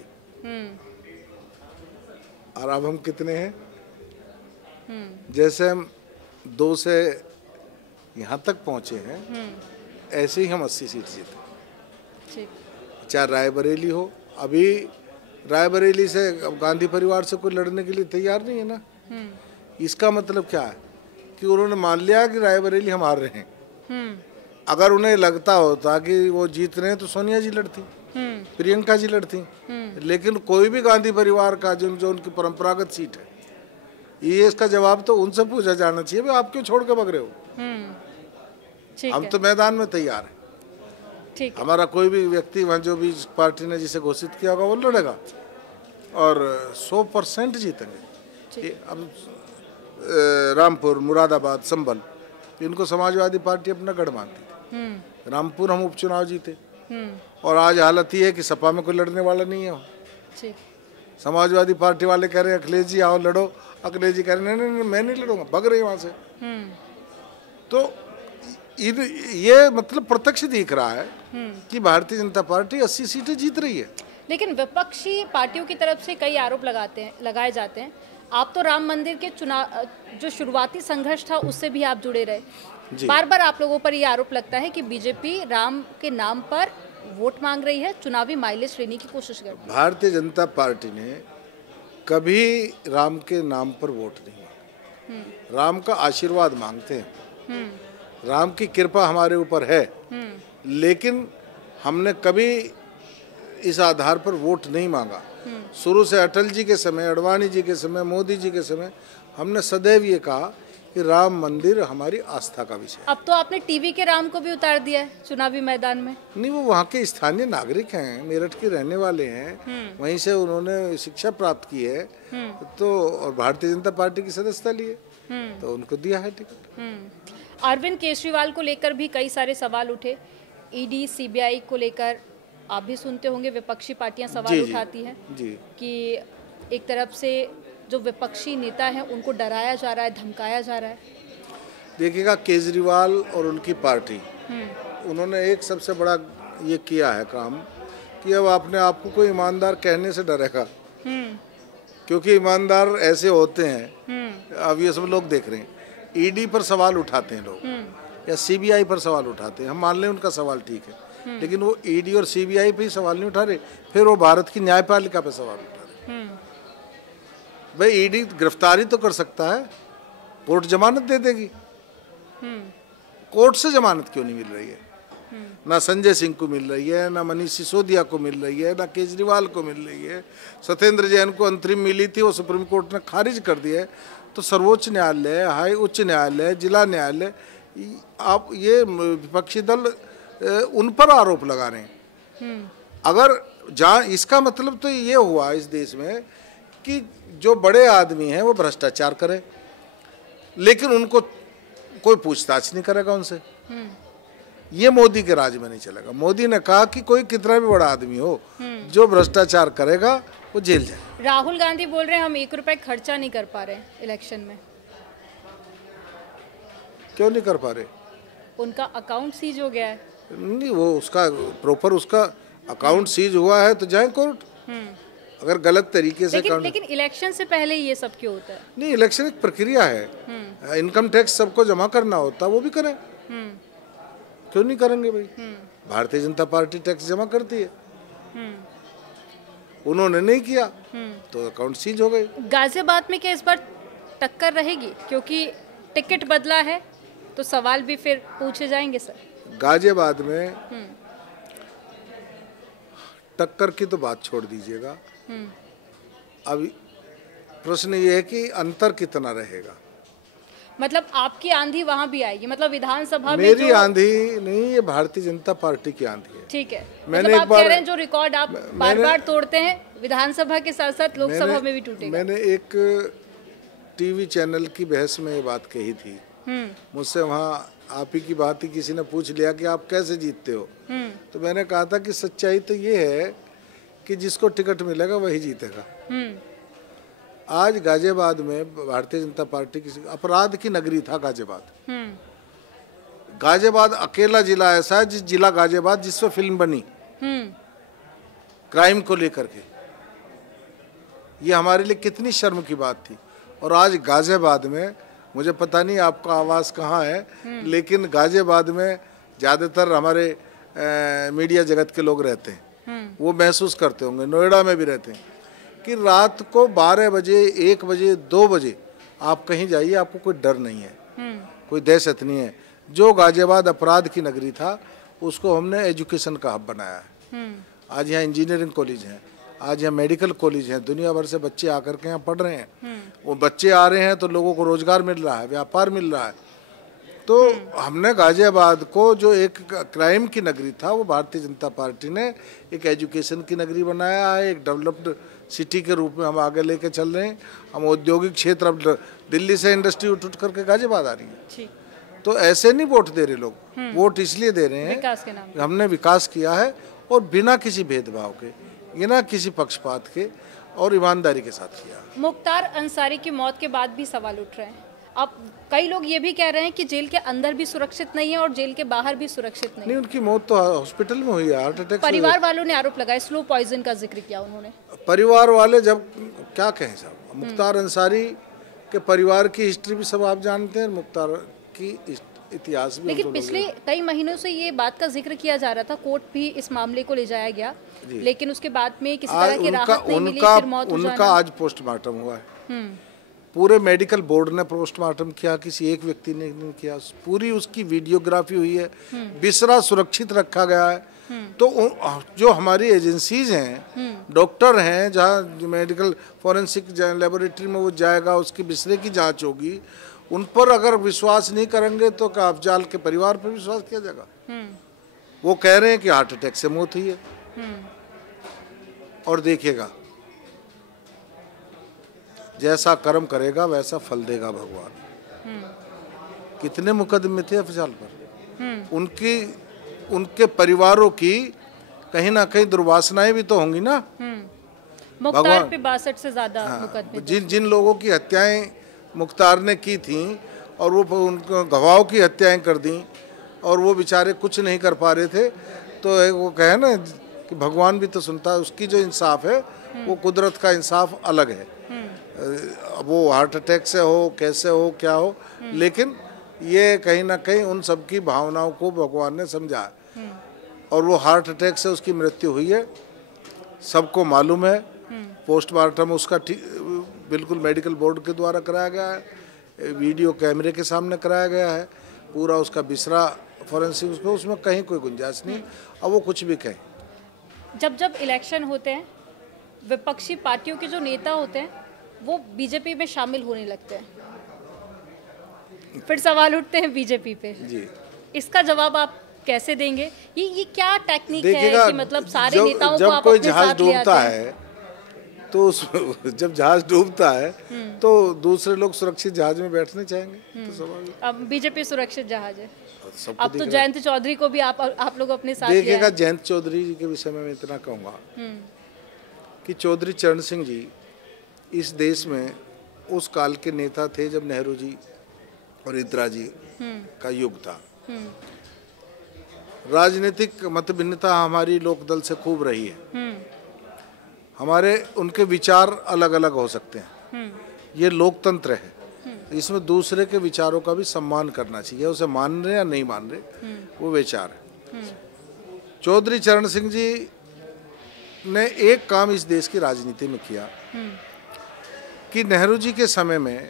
और अब हम कितने हैं? जैसे हम 2 से यहाँ तक पहुँचे हैं ऐसे ही हम 80 सीट जीते। चाहे रायबरेली हो, अभी रायबरेली से गांधी परिवार से कोई लड़ने के लिए तैयार नहीं है ना। इसका मतलब क्या है कि उन्होंने मान लिया कि रायबरेली हम हार रहे हैं। अगर उन्हें लगता होता कि वो जीत रहे हैं तो सोनिया जी लड़ती, प्रियंका जी लड़ती। लेकिन कोई भी गांधी परिवार का जो उनकी परंपरागत सीट है, ये इसका जवाब तो उनसे पूछा जाना चाहिए, भाई आप क्यों छोड़ के भाग रहे हो? हम तो मैदान में तैयार हैं। हमारा कोई भी व्यक्ति वहाँ जो भी पार्टी ने जिसे घोषित किया होगा वो लड़ेगा और 100% जीतेंगे। अब रामपुर, मुरादाबाद, संभल, इनको समाजवादी पार्टी अपना गढ़ मानती थी। रामपुर हम उपचुनाव जीते और आज हालत ये है कि सपा में कोई लड़ने वाला नहीं है। समाजवादी पार्टी वाले कह रहे हैं अखिलेश जी आओ लड़ो, अखिलेश जी कह रहे हैं नहीं मैं नहीं लड़ूंगा, भग रही वहाँ से। तो ये मतलब प्रत्यक्ष दिख रहा है कि भारतीय जनता पार्टी 80 सीटें जीत रही है। लेकिन विपक्षी पार्टियों की तरफ से कई आरोप लगाए जाते हैं। आप तो राम मंदिर के चुनाव जो शुरुआती संघर्ष था उससे भी आप जुड़े रहे। बार बार आप लोगों पर ये आरोप लगता है कि बीजेपी राम के नाम पर वोट मांग रही है, चुनावी माइलेज लेने की कोशिश कर रही है। भारतीय जनता पार्टी ने कभी राम के नाम पर वोट नहीं मांगा। राम का आशीर्वाद मांगते हैं, राम की कृपा हमारे ऊपर है, लेकिन हमने कभी इस आधार पर वोट नहीं मांगा। शुरू से अटल जी के समय, अडवाणी जी के समय, मोदी जी के समय हमने सदैव ये कहा कि राम मंदिर हमारी आस्था का विषय। अब तो आपने टीवी के राम को भी उतार दिया है चुनावी मैदान में। नहीं, वो वहाँ के स्थानीय नागरिक हैं, मेरठ के रहने वाले हैं, वहीं से उन्होंने शिक्षा प्राप्त की है तो और भारतीय जनता पार्टी की सदस्यता ली है तो उनको दिया है टिकट। अरविंद केजरीवाल को लेकर भी कई सारे सवाल उठे। ईडी, सीबीआई को लेकर आप भी सुनते होंगे, विपक्षी पार्टियां सवाल उठाती हैं कि एक तरफ से जो विपक्षी नेता हैं उनको डराया जा रहा है, धमकाया जा रहा है। देखिएगा, केजरीवाल और उनकी पार्टी उन्होंने एक सबसे बड़ा ये किया है काम कि अब अपने आप को कोई ईमानदार कहने से डरेगा, क्योंकि ईमानदार ऐसे होते हैं, अब ये सब लोग देख रहे हैं। ईडी पर सवाल उठाते हैं लोग या सीबीआई पर सवाल उठाते हैं, हम मान लें उनका सवाल ठीक है, लेकिन वो ईडी और सीबीआई पे ही सवाल नहीं उठा रहे, फिर वो भारत की न्यायपालिका पे सवाल उठा रहे। भाई ईडी गिरफ्तारी तो कर सकता है, कोर्ट जमानत दे देगी, कोर्ट से जमानत क्यों नहीं मिल रही है? ना संजय सिंह को मिल रही है, ना मनीष सिसोदिया को मिल रही है, ना केजरीवाल को मिल रही है। सत्येंद्र जैन को अंतरिम मिली थी, वो सुप्रीम कोर्ट ने खारिज कर दिया है। तो सर्वोच्च न्यायालय, उच्च न्यायालय, जिला न्यायालय, आप ये विपक्षी दल उन पर आरोप लगा रहे हैं। अगर जहाँ इसका मतलब तो ये हुआ इस देश में कि जो बड़े आदमी हैं वो भ्रष्टाचार करें, लेकिन उनको कोई पूछताछ नहीं करेगा उनसे। ये मोदी के राज में नहीं चलेगा। मोदी ने कहा कि कोई कितना भी बड़ा आदमी हो, जो भ्रष्टाचार करेगा वो जेल जाए। राहुल गांधी बोल रहे हैं हम 1 रुपए खर्चा नहीं कर पा रहे इलेक्शन में। क्यों नहीं कर पा रहे? उनका अकाउंट सीज हो गया है। नहीं, वो उसका प्रॉपर उसका अकाउंट सीज हुआ है तो जाए कोर्ट। अगर गलत तरीके से लेकिन इलेक्शन से पहले ये सब क्यों होता है? नहीं, इलेक्शन एक प्रक्रिया है। इनकम टैक्स सबको जमा करना होता है, वो भी करें। क्यों नहीं करेंगे भाई? भारतीय जनता पार्टी टैक्स जमा करती है, उन्होंने नहीं किया तो अकाउंट सीज हो गए। गाजियाबाद में क्या इस बार टक्कर रहेगी? क्योंकि टिकट बदला है तो सवाल भी फिर पूछे जाएंगे सर। गाजियाबाद में टक्कर की तो बात छोड़ दीजिएगा, अब प्रश्न ये है कि अंतर कितना रहेगा। मतलब आपकी आंधी वहां भी आएगी? मतलब विधानसभा में मेरी आंधी नहीं, ये भारतीय जनता पार्टी की आंधी है। ठीक है, मैंने मतलब एक आप बार कह रहे हैं जो रिकॉर्ड आप बार बार तोड़ते हैं विधानसभा के साथ साथ लोकसभा में भी टूटेगा। मैंने एक टीवी चैनल की बहस में ये बात कही थी। मुझसे वहाँ आप ही की बात ही किसी ने पूछ लिया कि आप कैसे जीतते हो, तो मैंने कहा था कि सच्चाई तो ये है कि जिसको टिकट मिलेगा वही जीतेगा। आज गाजियाबाद में भारतीय जनता पार्टी की अपराध की नगरी था गाजियाबाद। गाजियाबाद अकेला जिला ऐसा है जिला गाजियाबाद जिसमें फिल्म बनी क्राइम को लेकर के। ये हमारे लिए कितनी शर्म की बात थी। और आज गाजियाबाद में, मुझे पता नहीं आपका आवास कहाँ है, लेकिन गाजियाबाद में ज़्यादातर हमारे मीडिया जगत के लोग रहते हैं, वो महसूस करते होंगे, नोएडा में भी रहते हैं, कि रात को 12 बजे, 1 बजे, 2 बजे आप कहीं जाइए, आपको कोई डर नहीं है, कोई दहशत नहीं है। जो गाजियाबाद अपराध की नगरी था उसको हमने एजुकेशन का हब बनाया है। आज यहाँ इंजीनियरिंग कॉलेज हैं, आज यहाँ मेडिकल कॉलेज हैं, दुनिया भर से बच्चे आकर के यहाँ पढ़ रहे हैं। वो बच्चे आ रहे हैं तो लोगों को रोजगार मिल रहा है, व्यापार मिल रहा है। तो हमने गाजियाबाद को जो एक क्राइम की नगरी था, वो भारतीय जनता पार्टी ने एक एजुकेशन की नगरी बनाया है। एक डेवलप्ड सिटी के रूप में हम आगे लेके चल रहे हैं। हम औद्योगिक क्षेत्र, अब दिल्ली से इंडस्ट्री उठ करके गाजियाबाद आ रही है। तो ऐसे नहीं वोट दे रहे लोग, वोट इसलिए दे रहे हैं विकास के नाम पे। हमने विकास किया है, और बिना किसी भेदभाव के, बिना किसी पक्षपात के, और ईमानदारी के साथ किया। मुख्तार अंसारी की मौत के बाद भी सवाल उठ रहे हैं। अब कई लोग ये भी कह रहे हैं कि जेल के अंदर भी सुरक्षित नहीं है और जेल के बाहर भी सुरक्षित नहीं। उनकी मौत तो हॉस्पिटल में हुई है, हार्ट अटैक। परिवार वालों ने आरोप लगाया, स्लो पॉइजन का जिक्र किया उन्होंने। परिवार वाले जब क्या कहें साहब, मुख्तार अंसारी के परिवार की हिस्ट्री भी सब आप जानते हैं, मुख्तार की इतिहास भी। लेकिन पिछले कई महीनों से ये बात का जिक्र किया जा रहा था, कोर्ट भी इस मामले को ले जाया गया, लेकिन उसके बाद में किसी तरह की राहत नहीं मिली, फिर मौत हो जाना। उनका आज पोस्टमार्टम हुआ है। पूरे मेडिकल बोर्ड ने पोस्टमार्टम किया, किसी एक व्यक्ति ने नहीं किया। पूरी उसकी वीडियोग्राफी हुई है, बिस्तरा सुरक्षित रखा गया है। तो जो हमारी एजेंसीज हैं, डॉक्टर हैं, जहाँ मेडिकल फॉरेंसिक लेबोरेटरी में वो जाएगा, उसकी बिस्तरे की जांच होगी, उन पर अगर विश्वास नहीं करेंगे तो क्या अफजाल के परिवार पर विश्वास किया जाएगा? वो कह रहे हैं कि हार्ट अटैक से मौत हुई है। और देखिएगा, जैसा कर्म करेगा वैसा फल देगा भगवान। कितने मुकदमे थे अफजाल पर, उनके परिवारों की कहीं ना कहीं दुर्वासनाएं भी तो होंगी ना। मुख्तार पे 62 से ज्यादा मुकदमे। जिन लोगों की हत्याएं मुख्तार ने की थी और वो उनको गवाहों की हत्याएं कर दी और वो बेचारे कुछ नहीं कर पा रहे थे, तो वो कहे ना कि भगवान भी तो सुनता है। उसकी जो इंसाफ है वो कुदरत का इंसाफ अलग है। वो हार्ट अटैक से हो, कैसे हो, क्या हो, लेकिन ये कहीं ना कहीं उन सब की भावनाओं को भगवान ने समझा। और वो हार्ट अटैक से उसकी मृत्यु हुई है, सबको मालूम है। पोस्टमार्टम उसका बिल्कुल मेडिकल बोर्ड के द्वारा कराया गया है, वीडियो कैमरे के सामने कराया गया है, पूरा उसका बिसरा फॉरेंसिक, उसको उसमें कहीं कोई गुंजाइश नहीं। अब वो कुछ भी कहें। जब जब इलेक्शन होते हैं, विपक्षी पार्टियों के जो नेता होते हैं वो बीजेपी में शामिल होने लगते हैं, फिर सवाल उठते हैं बीजेपी पे जी। इसका जवाब आप कैसे देंगे? ये क्या टेक्निक है कि मतलब सारे नेताओं को आप अपने साथ ले आते हैं? तो जब जहाज डूबता है तो दूसरे लोग सुरक्षित जहाज में बैठने चाहेंगे, तो स्वाभाविक। अब बीजेपी सुरक्षित जहाज है, अब तो जयंत चौधरी को भी आप लोग अपने साथ देखिएगा। जयंत चौधरी जी के विषय में मैं इतना कहूँगा कि चौधरी चरण सिंह जी इस देश में उस काल के नेता थे जब नेहरू जी और इंदिरा जी का युग था। राजनीतिक मतभिन्नता हमारी लोकदल से खूब रही है, हमारे उनके विचार अलग अलग हो सकते हैं, ये लोकतंत्र है, इसमें दूसरे के विचारों का भी सम्मान करना चाहिए, उसे मान रहे या नहीं मान रहे वो विचार है। चौधरी चरण सिंह जी ने एक काम इस देश की राजनीति में किया कि नेहरू जी के समय में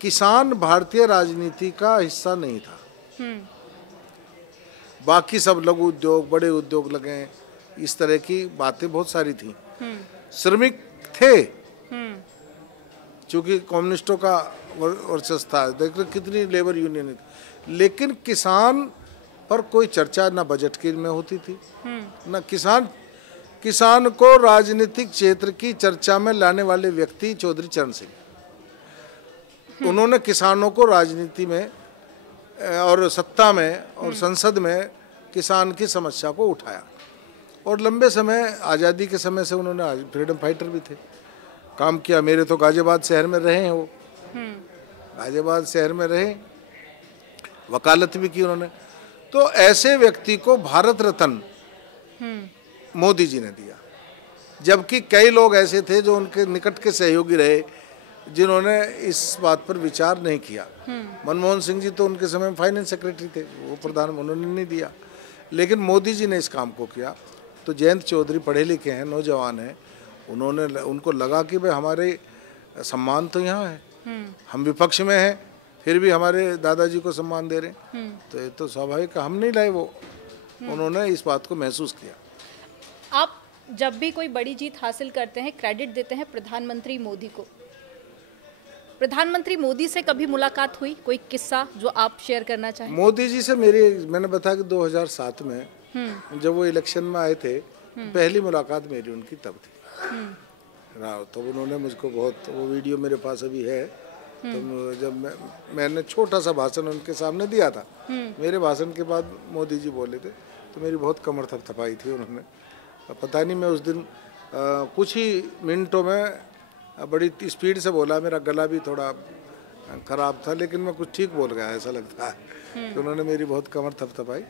किसान भारतीय राजनीति का हिस्सा नहीं था, बाकी सब लघु उद्योग, बड़े उद्योग लगे, इस तरह की बातें बहुत सारी थी। श्रमिक थे, चूंकि कम्युनिस्टों का वर्चस्व था, देख लो कितनी लेबर यूनियन थी, लेकिन किसान पर कोई चर्चा ना बजट की में होती थी, ना किसान को राजनीतिक क्षेत्र की चर्चा में लाने वाले व्यक्ति चौधरी चरण सिंह। उन्होंने किसानों को राजनीति में और सत्ता में और संसद में किसान की समस्या को उठाया, और लंबे समय आज़ादी के समय से उन्होंने फ्रीडम फाइटर भी थे, काम किया। मेरे तो गाजियाबाद शहर में रहे हैं वो, गाजियाबाद शहर में रहे, वकालत भी की उन्होंने। तो ऐसे व्यक्ति को भारत रत्न मोदी जी ने दिया, जबकि कई लोग ऐसे थे जो उनके निकट के सहयोगी रहे जिन्होंने इस बात पर विचार नहीं किया। मनमोहन सिंह जी तो उनके समय में फाइनेंस सेक्रेटरी थे, वो प्रधान, उन्होंने नहीं दिया, लेकिन मोदी जी ने इस काम को किया। तो जयंत चौधरी पढ़े लिखे हैं, नौजवान हैं, उनको लगा कि भाई हमारे सम्मान तो यहाँ है, हम विपक्ष में हैं फिर भी हमारे दादाजी को सम्मान दे रहे हैं, तो ये तो स्वाभाविक, हम नहीं लाए वो, उन्होंने इस बात को महसूस किया। आप जब भी कोई बड़ी जीत हासिल करते हैं क्रेडिट देते हैं प्रधानमंत्री मोदी को, प्रधानमंत्री मोदी से कभी मुलाकात हुई, कोई किस्सा जो आप शेयर करना चाहें? मोदी जी से मैंने बताया कि 2007 में जब वो इलेक्शन में आए थे, पहली मुलाकात मेरी उनकी तब थी। तो उन्होंने मुझको बहुत, वो वीडियो मेरे पास अभी है, तो जब मैंने छोटा सा भाषण उनके सामने दिया था, मेरे भाषण के बाद मोदी जी बोले थे, तो मेरी बहुत कमर थपथपाई थी उन्होंने। पता नहीं, मैं उस दिन कुछ ही मिनटों में बड़ी स्पीड से बोला, मेरा गला भी थोड़ा ख़राब था, लेकिन मैं कुछ ठीक बोल गया ऐसा लगता है। तो उन्होंने मेरी बहुत कमर थपथपाई,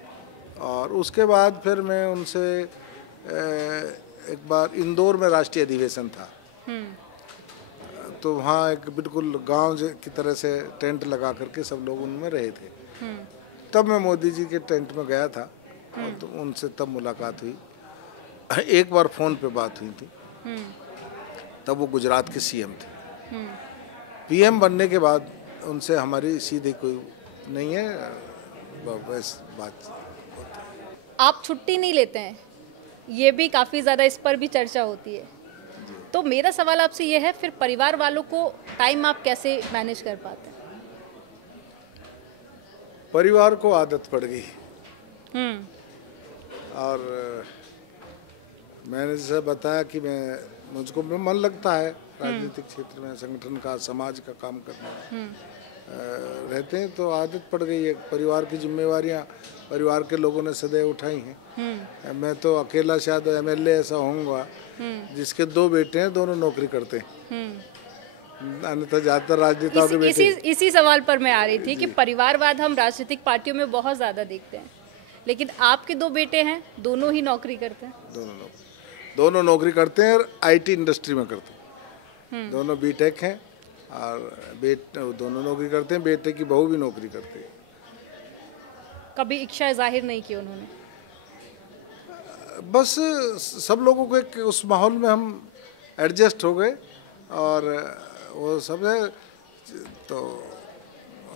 और उसके बाद फिर मैं उनसे एक बार इंदौर में राष्ट्रीय अधिवेशन था, तो वहाँ एक बिल्कुल गांव की तरह से टेंट लगा करके सब लोग उनमें रहे थे, तब मैं मोदी जी के टेंट में गया था, और तो उनसे तब मुलाकात हुई। एक बार फ़ोन पे बात हुई थी, तब वो गुजरात के सीएम थे। पीएम बनने के बाद उनसे हमारी सीधी कोई नहीं है, बस बात। आप छुट्टी नहीं लेते हैं, ये भी काफ़ी ज़्यादा इस पर भी चर्चा होती है, तो मेरा सवाल आपसे ये है, फिर परिवार वालों को टाइम आप कैसे मैनेज कर पाते हैं? परिवार को आदत पड़ गई, और मैंने जैसे बताया कि मुझको मन लगता है राजनीतिक क्षेत्र में, संगठन का, समाज का काम करना रहते हैं, तो आदत पड़ गई है। परिवार की जिम्मेवारियां परिवार के लोगों ने सदैव उठाई हैं। मैं तो अकेला शायद एमएलए ऐसा होऊंगा जिसके 2 बेटे हैं, दोनों नौकरी करते हैं, अन्यथा ज्यादातर राजनेताओं के बेटे। इसी सवाल पर मैं आ रही थी कि परिवारवाद हम राजनीतिक पार्टियों में बहुत ज्यादा देखते हैं, लेकिन आपके 2 बेटे हैं, दोनों ही नौकरी करते हैं। दोनों नौकरी करते हैं, और आईटी इंडस्ट्री में करते हैं। दोनों बीटेक हैं, और दोनों नौकरी करते हैं। बेटे की बहू भी नौकरी करती है। कभी इच्छा जाहिर नहीं की उन्होंने? बस सब लोगों को एक उस माहौल में हम एडजस्ट हो गए और वो सब है, तो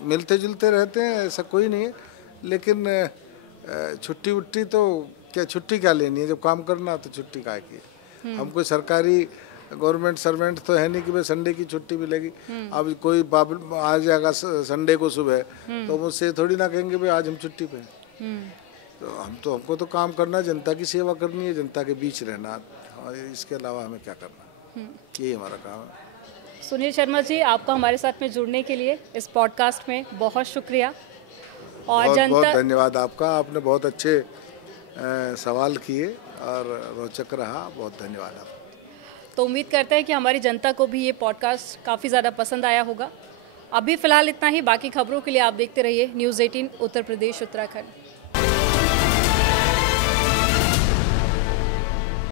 मिलते जुलते रहते हैं, ऐसा कोई नहीं है। लेकिन छुट्टी उट्टी तो क्या, छुट्टी क्या लेनी है, जब काम करना तो छुट्टी काहे की। हम कोई सरकारी गवर्नमेंट सर्वेंट तो है नहीं कि भाई संडे की छुट्टी मिलेगी। अब कोई बाबल आ जाएगा संडे को सुबह तो मुझसे थोड़ी ना कहेंगे भाई आज हम छुट्टी पे हैं। तो हमको तो काम करना है, जनता की सेवा करनी है, जनता के बीच रहना, और इसके अलावा हमें क्या करना, यही हमारा काम है। सुनील शर्मा जी, आपका हमारे साथ में जुड़ने के लिए इस पॉडकास्ट में बहुत शुक्रिया। और बहुत बहुत धन्यवाद आपका, आपने बहुत अच्छे सवाल किए और रोचक रहा, बहुत धन्यवाद आपका। तो उम्मीद करते हैं कि हमारी जनता को भी ये पॉडकास्ट काफ़ी ज़्यादा पसंद आया होगा। अभी फ़िलहाल इतना ही, बाकी खबरों के लिए आप देखते रहिए न्यूज़ 18 उत्तर प्रदेश उत्तराखंड।